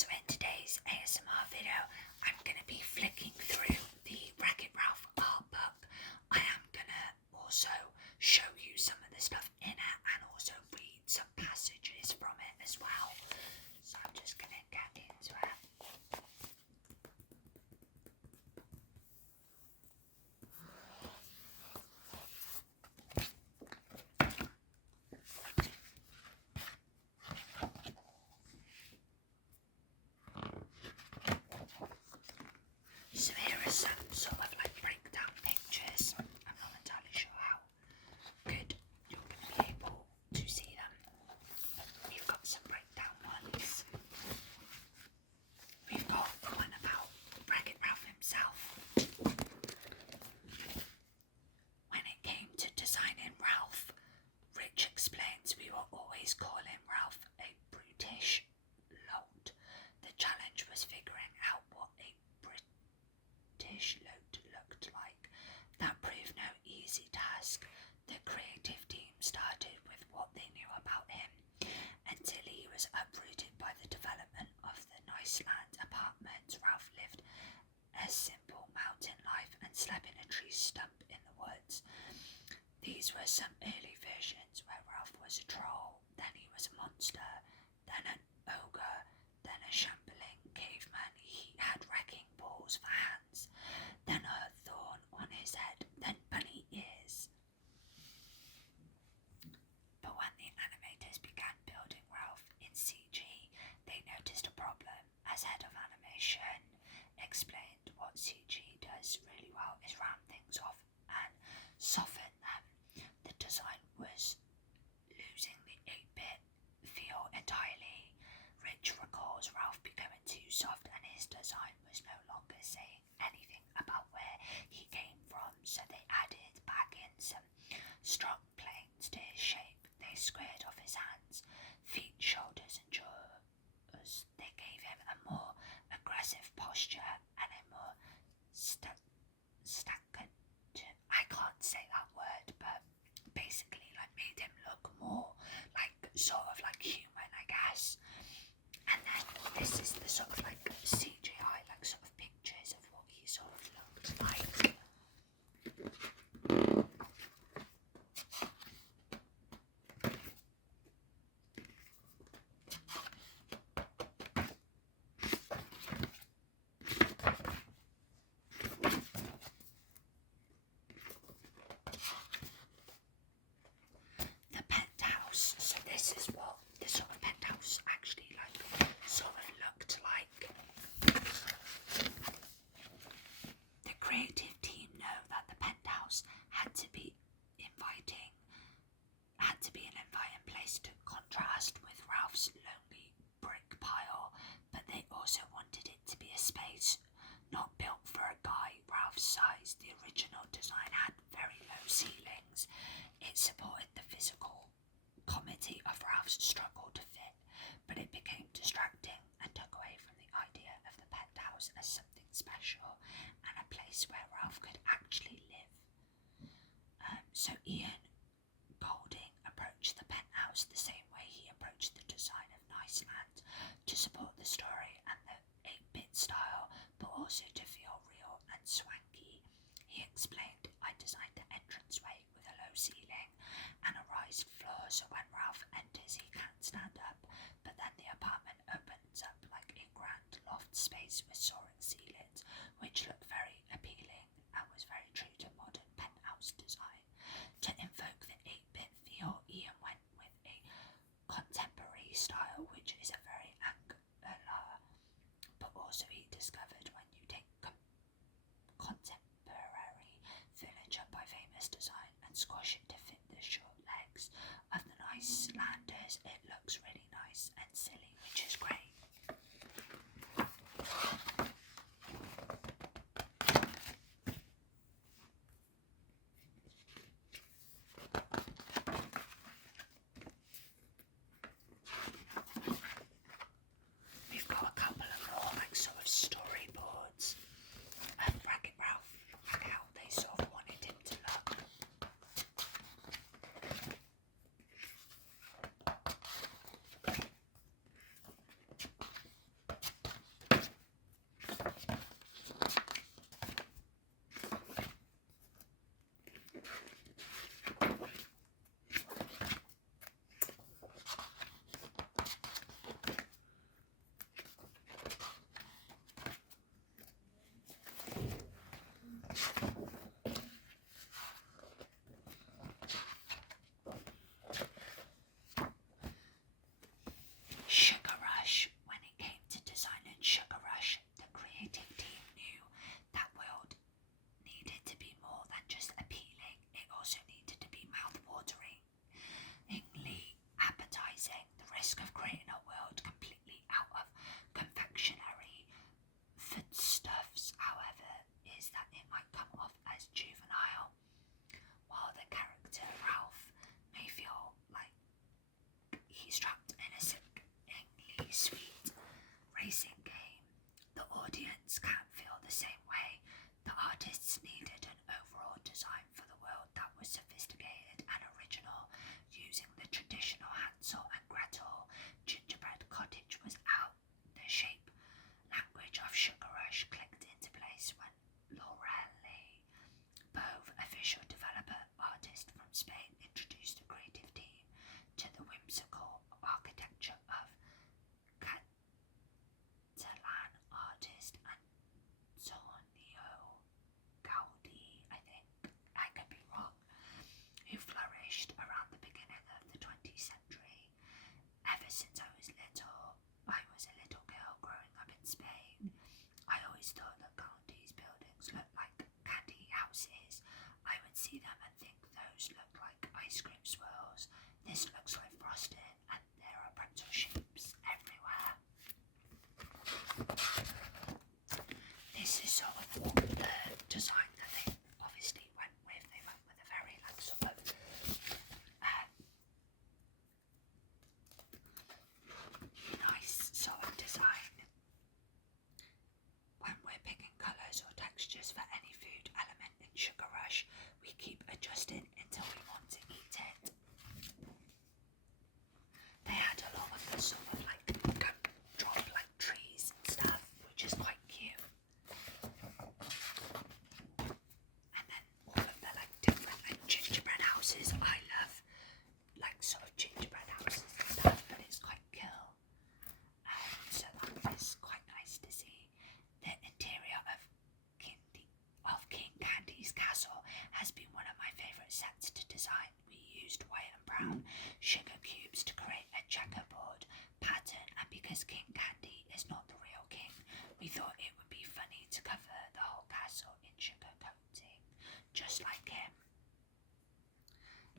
So in today's ASMR video, I'm going to be flicking through the Wreck-It Ralph art book. I am going to also show you some of the stuff in it and also read some passages from it as well. So I'm just going to get into it. So here are some sort of like breakdown pictures. I'm not entirely sure how good you're going to be able to see them. We've got some breakdown ones. We've got one about Wreck-It Ralph himself. When it came to designing Ralph, Rich explains we were always calling Ralph a brutish lout. The challenge was figuring out what a British lout looked like. That proved no easy task. The creative team started with what they knew about him until he was uprooted by the development of the Niceland apartments. Ralph lived a simple mountain life and slept in a tree stump in the woods. These were some early versions where Ralph was a troll, then he was a monster, then an ogre, then a shambling caveman. He had wrecking balls for hands, then a thorn on his head, then bunny ears. But when the animators began building Ralph in CG, they noticed a problem. As head of animation explained, what CG does really well is round things off and soften them. The design was losing the 8-bit feel entirely. Rich recalls Ralph becoming too soft and his design was no longer saying anything about where he came from, so they added back in some strong planes to his shape. They squared off his hands, feet, shoulders and jaws. They gave him a more aggressive posture and a more I can't say that word, but basically like made him look more like sort of like human, I guess. And then this is the sort of like CGI like sort of pictures of what he sort of looked like. The penthouse. So this is what the sort of penthouse actually like sort of looked like. The creative team know that the penthouse had to be an inviting place to contrast with Ralph's lonely brick pile, but they also wanted it to be a space not built for a guy Ralph's size. The original design had very low ceilings. It supported the physical comedy of Ralph's struggle to fit, but it became distracting and took away from the idea of the penthouse as something special and a place where Ralph could actually live. So Ian Golding approached the penthouse the same way he approached the design of Niceland, to support the story and the 8-bit style, but also to feel real and swanky. He explained, I designed the entranceway with a low ceiling and a raised floor, so when Ralph enters he can't stand up, but then the apartment opens up like a grand loft space with soaring ceilings, which looked very appealing and was very true to modern penthouse design. To invoke the 8-bit feel, Ian went with a contemporary style, which is a very angular, but also he discovered when you take contemporary furniture by famous design and squash it to fit the short legs of the Nicelanders, it looks really nice and silly, which is great. audience can feel the same way. The artists needed an overall design for the world that was sophisticated and original. Using the traditional Hansel and Gretel gingerbread cottage was out. The shape language of Sugar Rush clicked into place when Lorelei Bove, a visual developer artist from Spain, introduced the creative team to the whimsical architecture of Catalan artist Antonio Gaudi, I think, I could be wrong, who flourished around the beginning of the 20th century. Ever since I was a little girl growing up in Spain, I always thought that Gaudi's buildings looked like candy houses. I would see them and think those look like ice cream swirls. This looks like frosting, and there are pretzel shapes everywhere. This is sort of what the design that they obviously went with. They went with a very sort of nice sort of design. When we're picking colours or textures for any food element in Sugar Rush, we keep adjusting until we want to eat it. They had a lot of the sort of gumdrop trees and stuff, which is quite cute. And then all of the different gingerbread houses. I love sort of gingerbread houses and stuff, but it's quite cool. So that is quite nice to see. The interior of King Candy's castle has been one of my favourite sets to design. We used white and brown sugar cubes to create a checkerboard pattern, and because King Candy is not the real king, we thought it would be funny to cover the whole castle in sugar coating, just like him.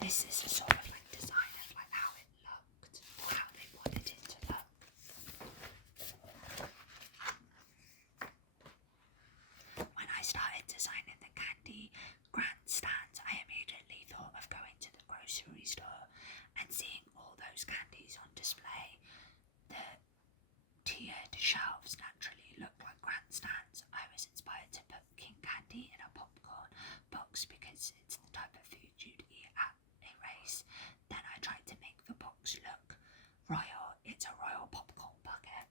This is a sort of design of how it looked, or how they wanted it to look. When I started designing the candy grandstands, I immediately thought of going to the grocery store and seeing all those candies on display. The tiered shelves naturally look like grandstands. I was inspired to put King Candy in a popcorn box because it's the type of food you'd eat at a race. Then I tried to make the box look royal. It's a royal popcorn bucket.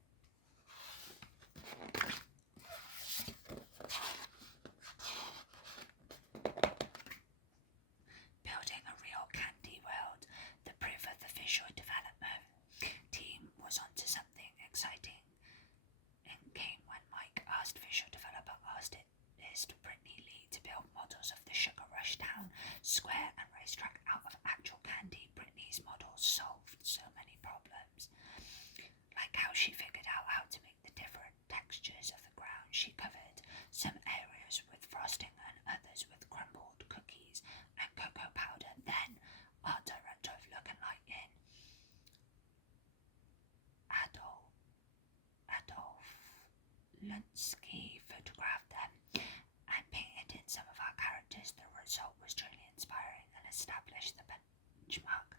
Building a real candy world, the proof of the visual development team was onto something exciting and came when Mike asked visual developer artist Brittany Lee to build models of the Sugar Rush town square and racetrack out of actual candy. Brittany's models solved so many problems, like how she figured out how to make the different textures of the ground. She covered some areas with frosting and others with crumbled cookies and cocoa powder. Then art director of Look and Light in Adolf Lunsky photographed them and painted in some of our characters. The result was truly inspiring and established the benchmark